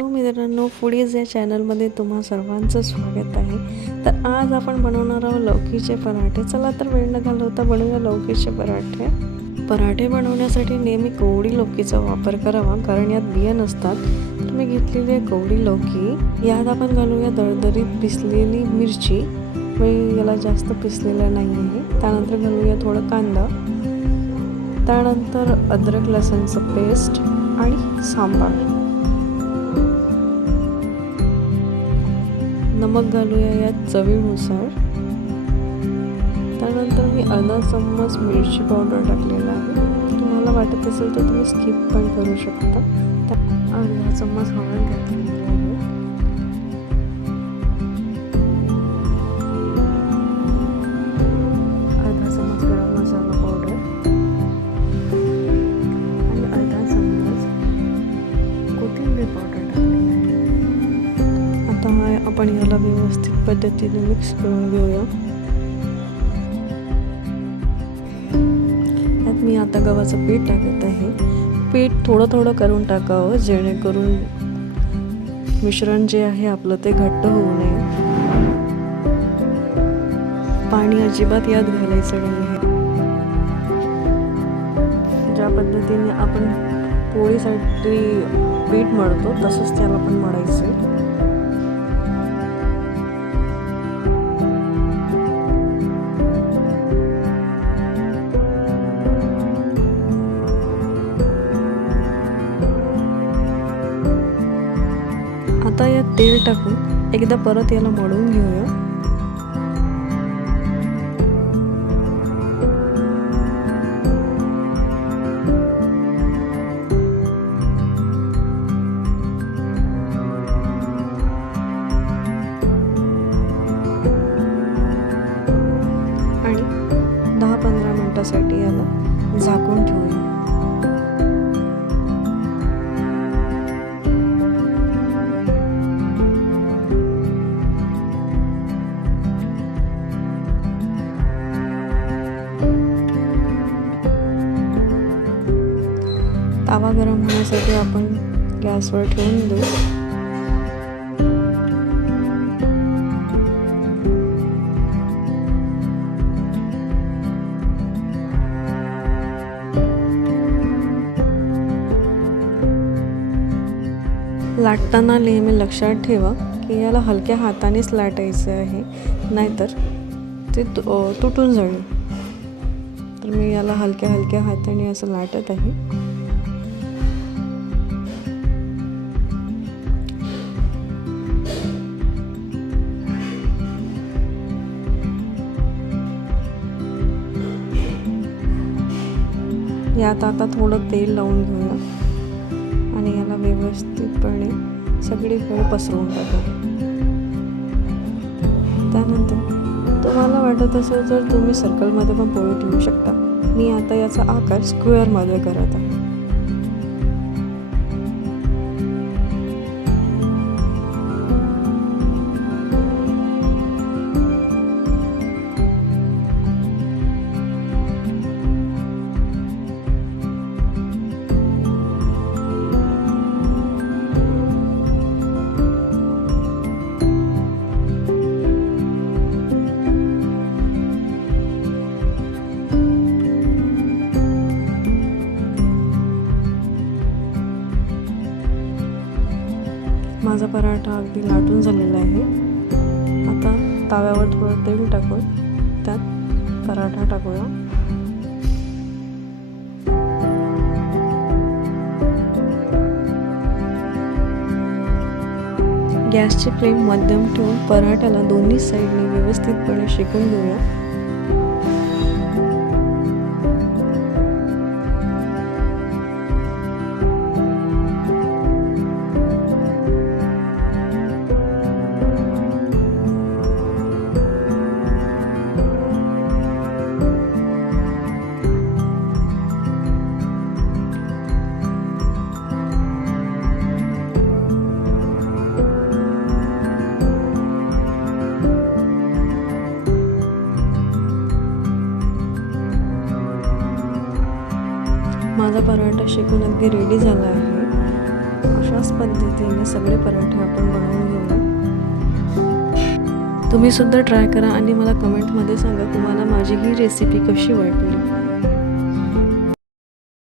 Hello मित्रांनो, foodies या चॅनलमध्ये तुम्हा सर्वांचं स्वागत आहे. तर आज आपण बनवणार आहोत लौकीचे पराठे. चला तर वेळ न घालवता बनवूया लौकीचे पराठे. पराठे बनवण्यासाठी नेहमी कोवडी लौकीचा वापर करावा, कारण यात बिया नसतात. तर मी घेतलेली आहे कोवडी लौकी. यात आपण घालूया दरदरीत पिसलेली मिरची. मी याला जास्त पिसलेलं नाही आहे. त्यानंतर घालूया थोडं कांदा, त्यानंतर अद्रक लसूणचं पेस्ट आणि सांबार. नमक घालूया यात चवीनुसार. त्यानंतर मी अर्धा चम्मच मिरची पावडर टाकलेला आहे. तुम्हाला वाटत असेल तर तुम्ही स्किप पण करू शकता. अर्धा चम्मच हळद घातलेली आहे. अर्धा चम्मच गरम मसाला पावडर आणि अर्धा चम्मच कोथिंबीर पावडर टाकलेली आहे. आता आपण याला व्यवस्थित पद्धतीने मिक्स करून घेऊया. यात मी आता गव्हाचं पीठ टाकत आहे. पीठ थोडं थोडं करून टाकावं, जेणेकरून मिश्रण जे आहे आपलं ते घट्ट होऊ नये. पाणी अजिबात यात घालायचं नाही आहे. ज्या पद्धतीने आपण पोळीसाठी पीठ मळतो तसंच त्याला पण मळायचं. आता यात तेल टाकून एकदा परत याला मळून घेऊया. आणि 10-15 मिनिटासाठी याला झाकून ठेवूया. तवा गरम होण्यासाठी आपण गॅसवर ठेवून देऊ. लाटताना नेहमी लक्षात ठेवा की याला हलक्या हातानेच लाटायचं आहे, नाहीतर ते तुटून जाईल. तर मी याला हलक्या हाताने असं लाटत आहे. यात आता थोडं तेल लावून घेऊया आणि याला व्यवस्थितपणे सगळीकडे पसरवून टाका. त्यानंतर तुम्हाला वाटत असेल तर तुम्ही सर्कलमध्ये पण पोळी ठेवू शकता. मी आता याचा आकार स्क्वेअरमध्ये करत आहे. माझा पराठा अगदी लाटून झालेला आहे. आता तव्यावर थोडं तेल टाकून त्यात पराठा टाकूया. गॅसची फ्लेम मध्यम ठेवून पराठ्याला दोन्ही साईडने व्यवस्थितपणे शेकून घेऊया. माझा पराठा शेकून अगदी रेडी झाला आहे. अशाच पद्धतीने सगळे पराठे आपण बनवून घेऊया। तुम्ही सुद्धा ट्राय करा आणि मला कमेंटमध्ये सांगा तुम्हाला माझी ही रेसिपी कशी वाटली।